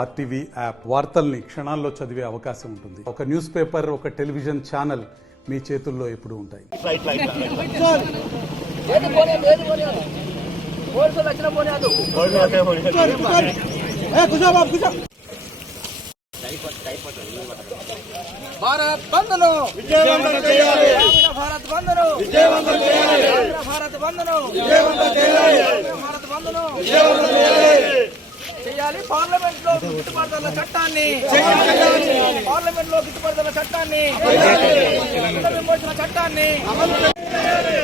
RTV app వార్తల్ని క్షణాల్లో చదివే అవకాశం ఉంటుంది. ఒక న్యూస్ పేపర్, ఒక టెలివిజన్ ఛానల్ మీ చేతుల్లో ఎప్పుడూ ఉంటాయి. భారత్ బంద్ను విజయవంతం చేయాలి. భారత్ బంద్ను విజయవంతం చేయాలి. భారత్ బంద్ను విజయవంతం చేయాలి. భారత్ బంద్ను విజయవంతం చేయాలి. పార్లమెంట్ లో గిట్టుబాటు ధరల చట్టాన్ని చేయాలి. పార్లమెంట్ లో గిట్టుబాటు ధరల చట్టాన్ని విమోచన చట్టాన్ని అమలు చేయాలి.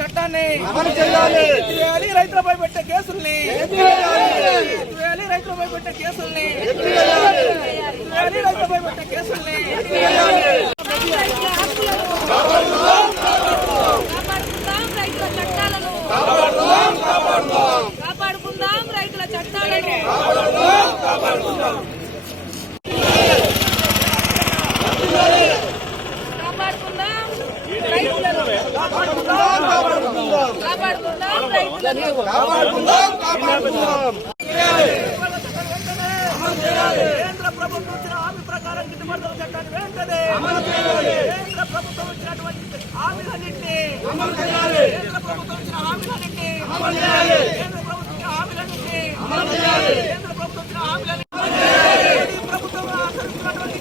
చట్టాన్ని రైతులపై పెట్టే కేసుల్ని రైతులపై పెట్టే కేసుల్ని రైతులపై పెట్టే కేసుల్ని కాపాడుకుందాం రైతుల చట్టాలను. కేంద్ర ప్రభుత్వం ఇచ్చిన హామీ ప్రకారం గిట్టుబాటు ధరల చట్టాన్ని వెంటనే కేంద్ర ప్రభుత్వం ఇచ్చినటువంటి హామీలన్నింటినీ కేంద్ర ప్రభుత్వం ఇచ్చిన హామీలన్నింటినీ కేంద్ర ప్రభుత్వం ఇచ్చిన హామీలన్నింటినీ కేంద్ర ప్రభుత్వం ఇచ్చిన హామీలన్నింటినీ ప్రభుత్వం ఆచరిస్తున్నటువంటి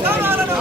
విధానాలను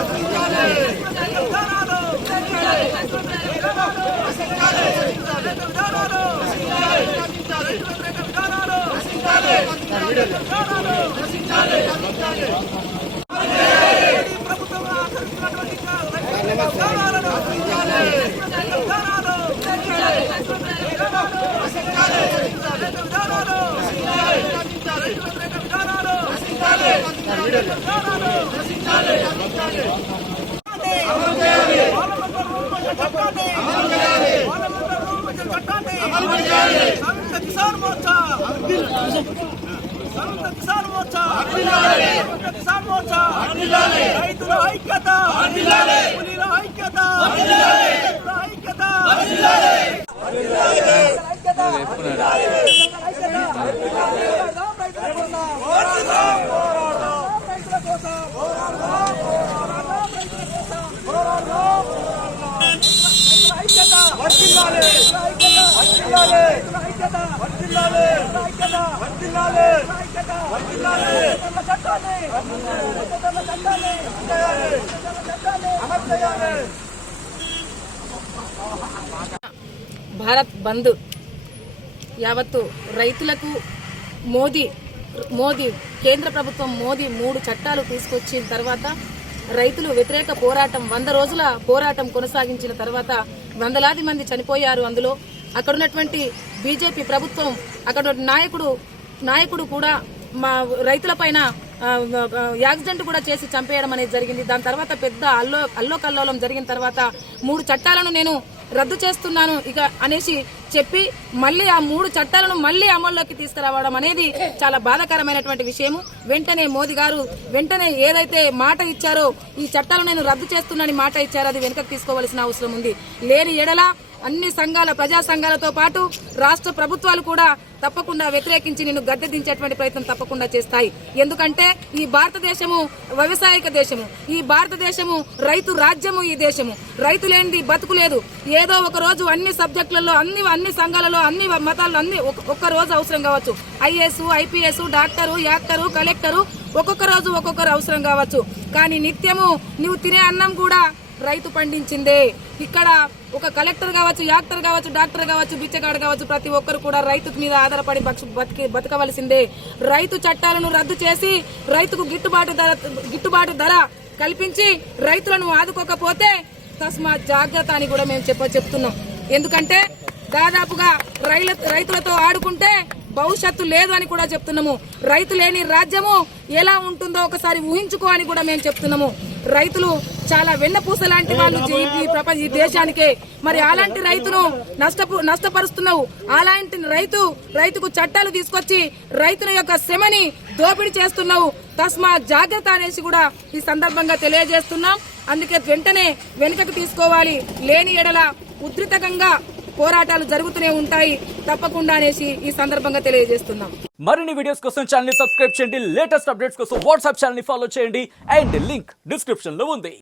రైతుల ఐక్యత, కూలీల ఐక్యత, రైతుల ఐక్యత, భారత్ బంద్ యావత్తు రైతులకు మోదీ కేంద్ర ప్రభుత్వం 3 చట్టాలు తీసుకొచ్చిన తర్వాత రైతులు వ్యతిరేక పోరాటం 100 రోజుల పోరాటం కొనసాగించిన తర్వాత వందలాది మంది చనిపోయారు. అందులో అక్కడ ఉన్నటువంటి బీజేపీ ప్రభుత్వం అక్కడ నాయకుడు కూడా మా రైతుల పైన యాక్సిడెంట్ కూడా చేసి చంపేయడం అనేది జరిగింది. దాని తర్వాత పెద్ద అల్లోకల్లోలం జరిగిన తర్వాత 3 చట్టాలను నేను రద్దు చేస్తున్నాను ఇక అనేసి చెప్పి మళ్ళీ ఆ 3 చట్టాలను మళ్ళీ అమల్లోకి తీసుకురావడం అనేది చాలా బాధాకరమైనటువంటి విషయము. వెంటనే మోదీ గారు ఏదైతే మాట ఇచ్చారో ఈ చట్టాలను నేను రద్దు చేస్తున్నానని మాట ఇచ్చారో అది వెనుకకు తీసుకోవాల్సిన అవసరం ఉంది. లేని ఎడల అన్ని సంఘాల ప్రజా సంఘాలతో పాటు రాష్ట్ర ప్రభుత్వాలు కూడా తప్పకుండా వ్యతిరేకించి నిన్ను గద్దె దించేటువంటి ప్రయత్నం తప్పకుండా చేస్తాయి. ఎందుకంటే ఈ భారతదేశము వ్యవసాయక దేశము, ఈ భారతదేశము రైతు రాజ్యము, ఈ దేశము రైతు లేనిది బతుకు లేదు. ఏదో ఒక రోజు అన్ని సబ్జెక్టులలో అన్ని సంఘాలలో అన్ని మతాల్లో అన్ని ఒక్క రోజు అవసరం కావచ్చు. IAS, IPS, doctor, actor, collector ఒక్కొక్క రోజు ఒక్కొక్కరు అవసరం కావచ్చు. కానీ నిత్యము నువ్వు తినే అన్నం కూడా రైతు పండించిందే. ఇక్కడ ఒక కలెక్టర్ కావచ్చు, యాక్టర్ కావచ్చు, డాక్టర్ కావచ్చు, బిచ్చగాడు కావచ్చు, ప్రతి ఒక్కరు కూడా రైతు మీద ఆధారపడి బతకవలసిందే. రైతు చట్టాలను రద్దు చేసి రైతుకు గిట్టుబాటు ధర కల్పించి రైతులను ఆదుకోకపోతే తస్మాత్ జాగ్రత్త అని కూడా మేము చెప్తున్నాం. ఎందుకంటే దాదాపుగా రైతులతో ఆడుకుంటే భవిష్యత్తు లేదు అని కూడా చెప్తున్నాము. రైతు లేని రాజ్యము ఎలా ఉంటుందో ఒకసారి ఊహించుకో అని కూడా మేము చెప్తున్నాము. రైతులు చాలా వెన్నపూస లాంటి వాళ్ళు ఈ దేశానికే. మరి అలాంటి రైతును నష్టపరుస్తున్నావు. అలాంటి రైతుకు చట్టాలు తీసుకొచ్చి రైతుల యొక్క శ్రమని దోపిడీ చేస్తున్నావు. తస్మా జాగ్రత్త అనేసి కూడా ఈ సందర్భంగా తెలియజేస్తున్నాం. అందుకే వెంటనే వెనుకకు తీసుకోవాలి. లేని ఎడల ఉధృతంగా పోరాటాలు జరుగుతూనే ఉంటాయి తప్పకుండా అనేసి ఈ సందర్భంగా తెలియజేస్తున్నాం. మరిన్ని వీడియోస్ కోసం ఛానల్ ని సబ్స్క్రైబ్ చేయండి. లేటెస్ట్ అప్డేట్స్ కోసం వాట్సాప్ ఛానల్ ని ఫాలో చేయండి. అండ్ లింక్ డిస్క్రిప్షన్ లో ఉంది.